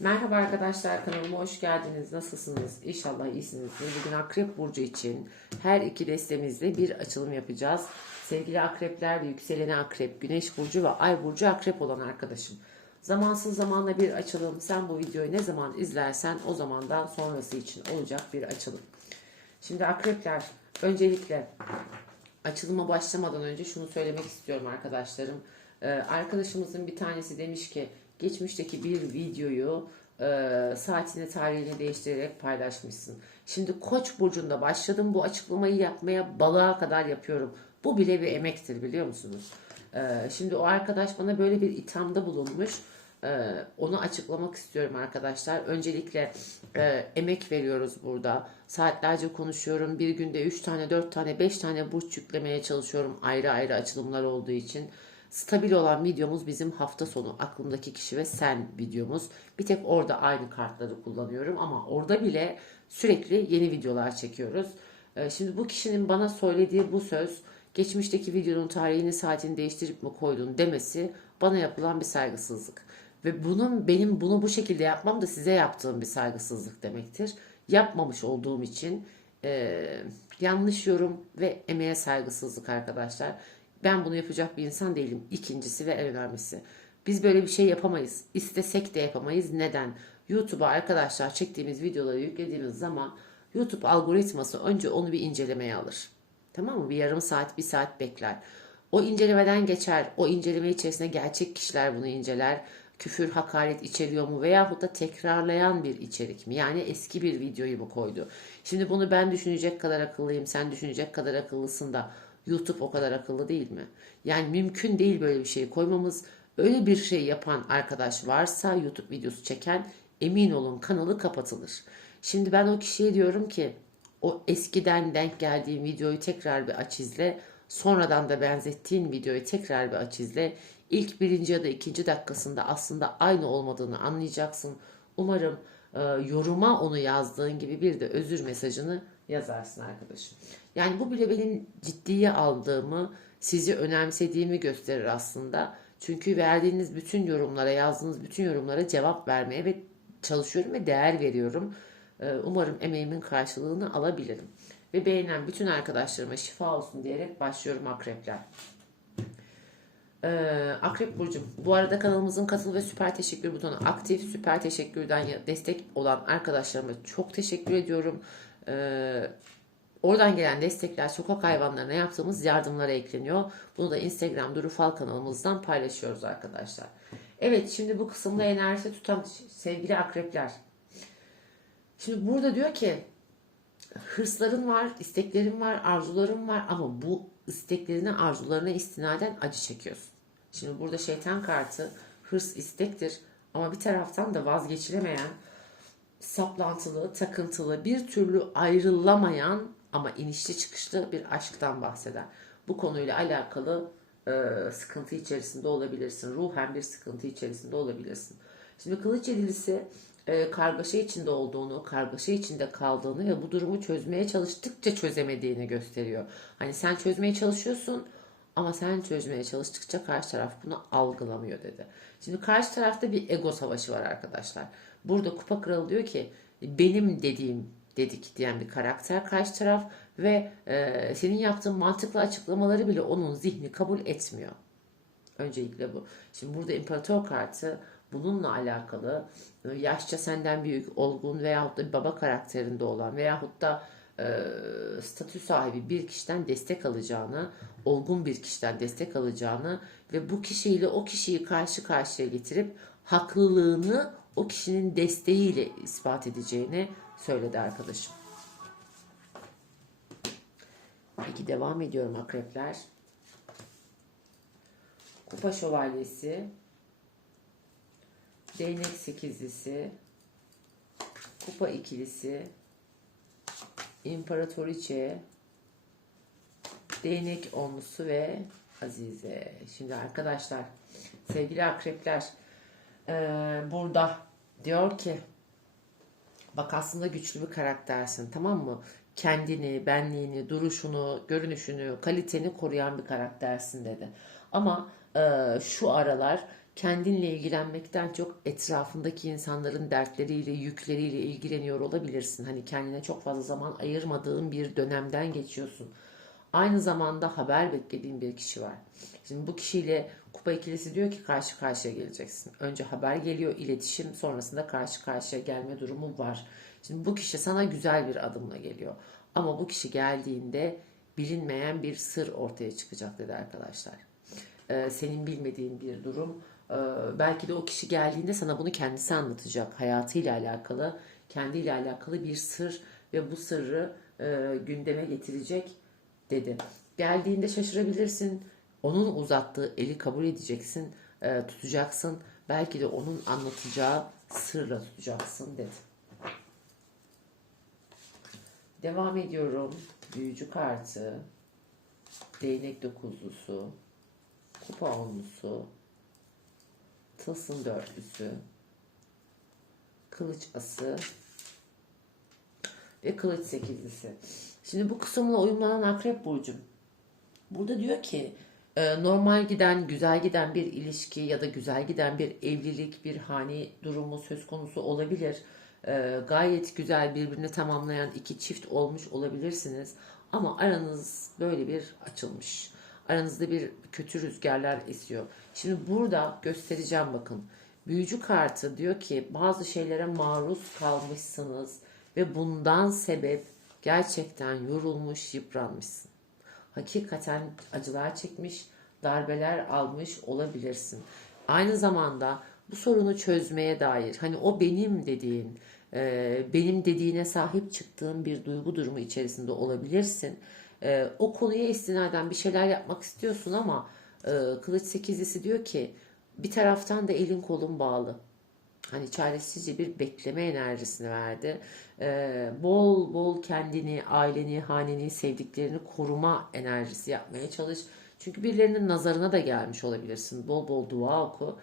Merhaba arkadaşlar kanalıma hoş geldiniz. Nasılsınız? İnşallah iyisinizdir. Bugün Akrep Burcu için her iki destemizde bir açılım yapacağız. Sevgili akrepler ve yükseleni akrep, güneş burcu ve ay burcu akrep olan arkadaşım. Zamansız zamanla bir açılım. Sen bu videoyu ne zaman izlersen o zamandan sonrası için olacak bir açılım. Şimdi akrepler öncelikle açılıma başlamadan önce şunu söylemek istiyorum arkadaşlarım. Ee, arkadaşımızın bir tanesi demiş ki geçmişteki bir videoyu e, saatini tarihini değiştirerek paylaşmışsın. Şimdi Koç burcunda başladım bu açıklamayı yapmaya balığa kadar yapıyorum. Bu bile bir emektir biliyor musunuz? Ee, şimdi o arkadaş bana böyle bir ithamda bulunmuş. Ee, onu açıklamak istiyorum arkadaşlar. Öncelikle e, emek veriyoruz burada. Saatlerce konuşuyorum. Bir günde 3 tane, 4 tane, 5 tane burç yüklemeye çalışıyorum. Ayrı ayrı açılımlar olduğu için. Stabil olan videomuz bizim hafta sonu aklımdaki kişi ve sen videomuz. Bir tek orada aynı kartları kullanıyorum ama orada bile sürekli yeni videolar çekiyoruz. Ee, Şimdi bu kişinin bana söylediği bu söz geçmişteki videonun tarihini saatini değiştirip mi koydun demesi bana yapılan bir saygısızlık. Ve bunun benim bunu bu şekilde yapmam da size yaptığım bir saygısızlık demektir. Yapmamış olduğum için e, yanlış yorum ve emeğe saygısızlık arkadaşlar. Ben bunu yapacak bir insan değilim. İkincisi ve en önemlisi. Biz böyle bir şey yapamayız. İstesek de yapamayız. Neden? YouTube'a arkadaşlar çektiğimiz videoları yüklediğimiz zaman YouTube algoritması önce onu bir incelemeye alır. Tamam mı? Bir yarım saat, bir saat bekler. O incelemeden geçer. O inceleme içerisinde gerçek kişiler bunu inceler. Küfür, hakaret içeriyor mu veyahut da tekrarlayan bir içerik mi? Yani eski bir videoyu mu koydu? Şimdi bunu ben düşünecek kadar akıllıyım, sen düşünecek kadar akıllısın da YouTube o kadar akıllı değil mi? Yani mümkün değil böyle bir şey koymamız. Öyle bir şey yapan arkadaş varsa YouTube videosu çeken emin olun kanalı kapatılır. Şimdi ben o kişiye diyorum ki o eskiden denk geldiğim videoyu tekrar bir aç izle. Sonradan da benzettiğin videoyu tekrar bir aç izle. İlk birinci ya da ikinci dakikasında aslında aynı olmadığını anlayacaksın. Umarım e, yoruma onu yazdığın gibi bir de özür mesajını yazarsın arkadaşım. Yani bu bile benim ciddiye aldığımı, sizi önemsediğimi gösterir aslında. Çünkü verdiğiniz bütün yorumlara, yazdığınız bütün yorumlara cevap vermeye ve çalışıyorum ve değer veriyorum. Ee, Umarım emeğimin karşılığını alabilirim. Ve beğenen bütün arkadaşlarıma şifa olsun diyerek başlıyorum akrepler. Ee, Akrep Burcu'm bu arada kanalımızın katıl ve süper teşekkür butonu aktif. Süper teşekkürden destek olan arkadaşlarıma çok teşekkür ediyorum. Ee, oradan gelen destekler sokak hayvanlarına yaptığımız yardımlara ekleniyor. Bunu da Instagram Duru Fal kanalımızdan paylaşıyoruz arkadaşlar. Evet şimdi bu kısımda enerji tutan sevgili akrepler. Şimdi burada diyor ki hırsların var, isteklerin var, arzuların var ama bu isteklerine, arzularına istinaden acı çekiyorsun. Şimdi burada şeytan kartı hırs istektir ama bir taraftan da vazgeçilemeyen, saplantılı, takıntılı, bir türlü ayrılamayan ama inişli çıkışlı bir aşktan bahseder. Bu konuyla alakalı e, sıkıntı içerisinde olabilirsin. Ruhen bir sıkıntı içerisinde olabilirsin. Şimdi kılıç yedilisi e, kargaşa içinde olduğunu, kargaşa içinde kaldığını ve bu durumu çözmeye çalıştıkça çözemediğini gösteriyor. Hani sen çözmeye çalışıyorsun ama sen çözmeye çalıştıkça karşı taraf bunu algılamıyor dedi. Şimdi karşı tarafta bir ego savaşı var arkadaşlar. Burada kupa kralı diyor ki benim dediğim dedik diyen bir karakter karşı taraf ve e, senin yaptığın mantıklı açıklamaları bile onun zihni kabul etmiyor. Öncelikle bu. Şimdi burada imparator kartı bununla alakalı e, yaşça senden büyük, olgun veyahut da bir baba karakterinde olan veyahut da e, statü sahibi bir kişiden destek alacağını, olgun bir kişiden destek alacağını ve bu kişiyle o kişiyi karşı karşıya getirip haklılığını o kişinin desteğiyle ispat edeceğini söyledi arkadaşım. Peki devam ediyorum akrepler. Kupa şövalyesi, değnek sekizlisi, kupa ikilisi, imparatoriçe, değnek onlusu ve azize. Şimdi arkadaşlar, sevgili akrepler, eee, burada diyor ki, bak aslında güçlü bir karaktersin tamam mı? Kendini, benliğini, duruşunu, görünüşünü, kaliteni koruyan bir karaktersin dedi. Ama eee, şu aralar kendinle ilgilenmekten çok etrafındaki insanların dertleriyle, yükleriyle ilgileniyor olabilirsin. Hani kendine çok fazla zaman ayırmadığın bir dönemden geçiyorsun. Aynı zamanda haber beklediğin bir kişi var. Şimdi bu kişiyle kupa ikilisi diyor ki karşı karşıya geleceksin. Önce haber geliyor, iletişim, sonrasında karşı karşıya gelme durumu var. Şimdi bu kişi sana güzel bir adımla geliyor. Ama bu kişi geldiğinde bilinmeyen bir sır ortaya çıkacak dedi arkadaşlar. Ee, senin bilmediğin bir durum. Ee, belki de o kişi geldiğinde sana bunu kendisi anlatacak. Hayatıyla alakalı, kendiyle alakalı bir sır ve bu sırrı e, gündeme getirecek dedi. Geldiğinde şaşırabilirsin. Onun uzattığı eli kabul edeceksin, e, tutacaksın. Belki de onun anlatacağı sırla tutacaksın dedi. Devam ediyorum. Büyücü kartı, değnek dokuzlusu, kupa onlusu, tılsım dörtlüsü, kılıç ası ve kılıç sekizlisi. Şimdi bu kısımla uyumlanan akrep burcum. Burada diyor ki e, normal giden, güzel giden bir ilişki ya da güzel giden bir evlilik, bir hani durumu söz konusu olabilir. E, Gayet güzel birbirini tamamlayan iki çift olmuş olabilirsiniz. Ama aranız böyle bir açılmış. Aranızda bir kötü rüzgarlar esiyor. Şimdi burada göstereceğim bakın. Büyücü kartı diyor ki bazı şeylere maruz kalmışsınız ve bundan sebep gerçekten yorulmuş, yıpranmışsın. Hakikaten acılar çekmiş, darbeler almış olabilirsin. Aynı zamanda bu sorunu çözmeye dair hani o benim dediğin, e, benim dediğine sahip çıktığın bir duygu durumu içerisinde olabilirsin. E, o konuya istinaden bir şeyler yapmak istiyorsun ama e, Kılıç Sekizlisi diyor ki bir taraftan da elin kolun bağlı. Hani çaresizce bir bekleme enerjisini verdi. Ee, bol bol kendini, aileni, haneni, sevdiklerini koruma enerjisi yapmaya çalış. Çünkü birilerinin nazarına da gelmiş olabilirsin. Bol bol dua oku.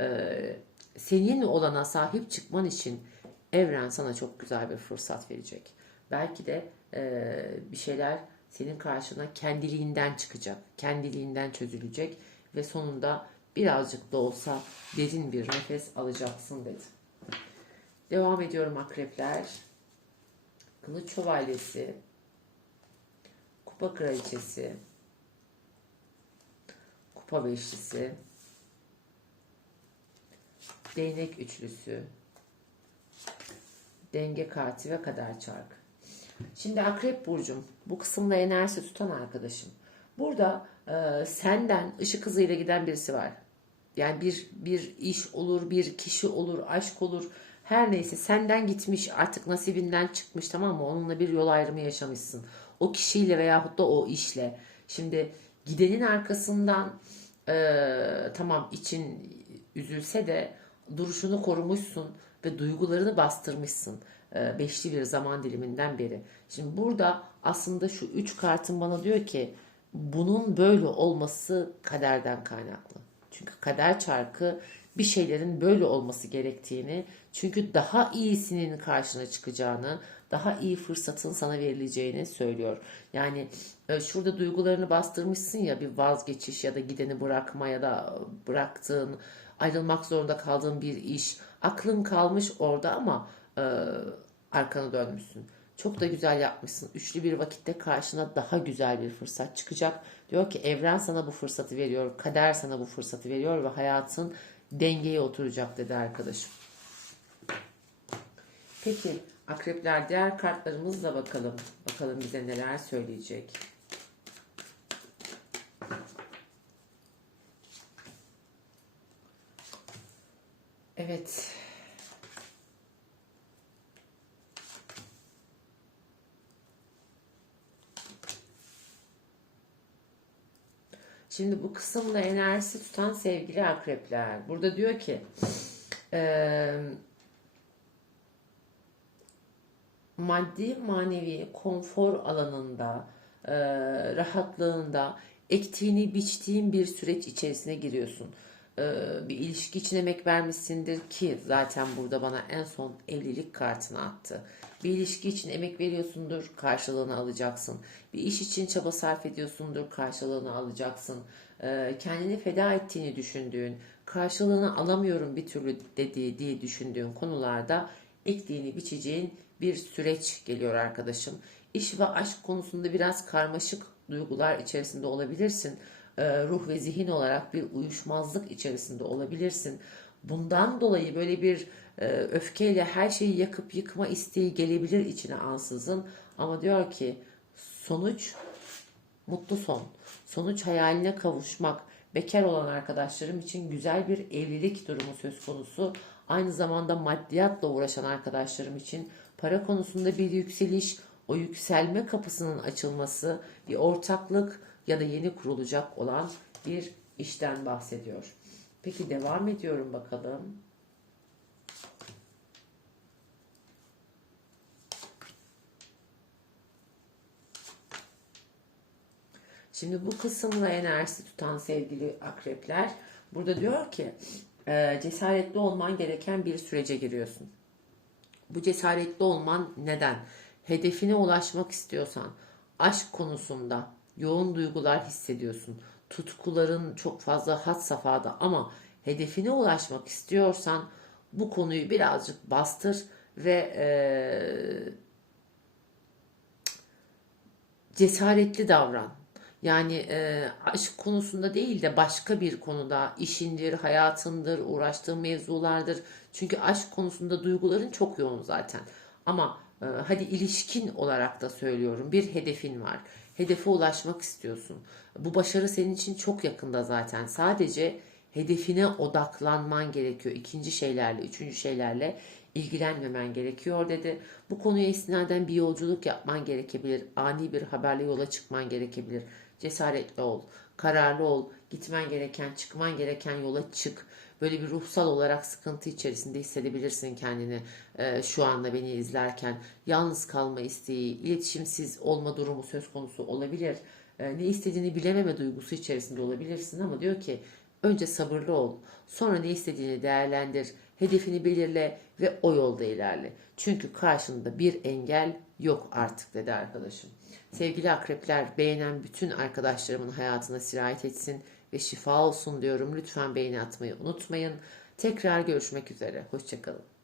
Ee, senin olana sahip çıkman için evren sana çok güzel bir fırsat verecek. Belki de e, bir şeyler senin karşına kendiliğinden çıkacak. Kendiliğinden çözülecek ve sonunda birazcık da olsa derin bir nefes alacaksın dedi. Devam ediyorum akrepler. Kılıç şövalyesi, kupa kraliçesi, kupa beşlisi, değnek üçlüsü, denge kartı ve kader çarkı. Şimdi akrep burcum bu kısımda enerji tutan arkadaşım. Burada e, senden ışık hızıyla giden birisi var. Yani bir bir iş olur, bir kişi olur, aşk olur. Her neyse senden gitmiş artık nasibinden çıkmış tamam mı? Onunla bir yol ayrımı yaşamışsın. O kişiyle veyahut da o işle. Şimdi gidenin arkasından e, tamam için üzülse de duruşunu korumuşsun ve duygularını bastırmışsın. E, beşli bir zaman diliminden beri. Şimdi burada aslında şu üç kartın bana diyor ki bunun böyle olması kaderden kaynaklı. Çünkü kader çarkı bir şeylerin böyle olması gerektiğini, çünkü daha iyisinin karşına çıkacağını, daha iyi fırsatın sana verileceğini söylüyor. Yani e, şurada duygularını bastırmışsın ya bir vazgeçiş ya da gideni bırakma ya da bıraktığın, ayrılmak zorunda kaldığın bir iş. Aklın kalmış orada ama e, arkana dönmüşsün. Çok da güzel yapmışsın. Üçlü bir vakitte karşına daha güzel bir fırsat çıkacak. Diyor ki evren sana bu fırsatı veriyor. Kader sana bu fırsatı veriyor ve hayatın dengeye oturacak dedi arkadaşım. Peki akrepler diğer kartlarımızla bakalım. Bakalım bize neler söyleyecek. Evet. Şimdi bu kısımda enerjisi tutan sevgili akrepler. Burada diyor ki e, maddi manevi konfor alanında e, rahatlığında ektiğini biçtiğin bir süreç içerisine giriyorsun. E, bir ilişki için emek vermişsindir ki zaten burada bana en son evlilik kartını attı. Bir ilişki için emek veriyorsundur, karşılığını alacaksın. Bir iş için çaba sarf ediyorsundur, karşılığını alacaksın. Ee, kendini feda ettiğini düşündüğün, karşılığını alamıyorum bir türlü dediği diye düşündüğün konularda ektiğini biçeceğin bir süreç geliyor arkadaşım. İş ve aşk konusunda biraz karmaşık duygular içerisinde olabilirsin. Ee, ruh ve zihin olarak bir uyuşmazlık içerisinde olabilirsin. Bundan dolayı böyle bir e, öfkeyle her şeyi yakıp yıkma isteği gelebilir içine ansızın. Ama diyor ki sonuç mutlu son. Sonuç hayaline kavuşmak. Bekar olan arkadaşlarım için güzel bir evlilik durumu söz konusu. Aynı zamanda maddiyatla uğraşan arkadaşlarım için para konusunda bir yükseliş, o yükselme kapısının açılması, bir ortaklık ya da yeni kurulacak olan bir işten bahsediyor. Peki devam ediyorum bakalım. Şimdi bu kısım ve enerjisi tutan sevgili akrepler burada diyor ki e, cesaretli olman gereken bir sürece giriyorsun. Bu cesaretli olman neden? Hedefine ulaşmak istiyorsan, aşk konusunda yoğun duygular hissediyorsun. Tutkuların çok fazla had safhada ama hedefine ulaşmak istiyorsan bu konuyu birazcık bastır ve eee cesaretli davran. Yani e, aşk konusunda değil de başka bir konuda işindir, hayatındır, uğraştığın mevzulardır. Çünkü aşk konusunda duyguların çok yoğun zaten. Ama e, hadi ilişkin olarak da söylüyorum bir hedefin var. Hedefe ulaşmak istiyorsun. Bu başarı senin için çok yakında zaten. Sadece hedefine odaklanman gerekiyor. İkinci şeylerle, üçüncü şeylerle ilgilenmemen gerekiyor dedi. Bu konuya istinaden bir yolculuk yapman gerekebilir. Ani bir haberle yola çıkman gerekebilir. Cesaretli ol, kararlı ol. Gitmen gereken, çıkman gereken yola çık. Böyle bir ruhsal olarak sıkıntı içerisinde hissedebilirsin kendini e, şu anda beni izlerken. Yalnız kalma isteği, iletişimsiz olma durumu söz konusu olabilir. E, ne istediğini bilememe duygusu içerisinde olabilirsin ama diyor ki önce sabırlı ol. Sonra ne istediğini değerlendir. Hedefini belirle ve o yolda ilerle. Çünkü karşında bir engel yok artık dedi arkadaşım. Sevgili akrepler beğenen bütün arkadaşlarımın hayatına sirayet etsin ve şifa olsun diyorum. Lütfen beğeni atmayı unutmayın. Tekrar görüşmek üzere. Hoşçakalın.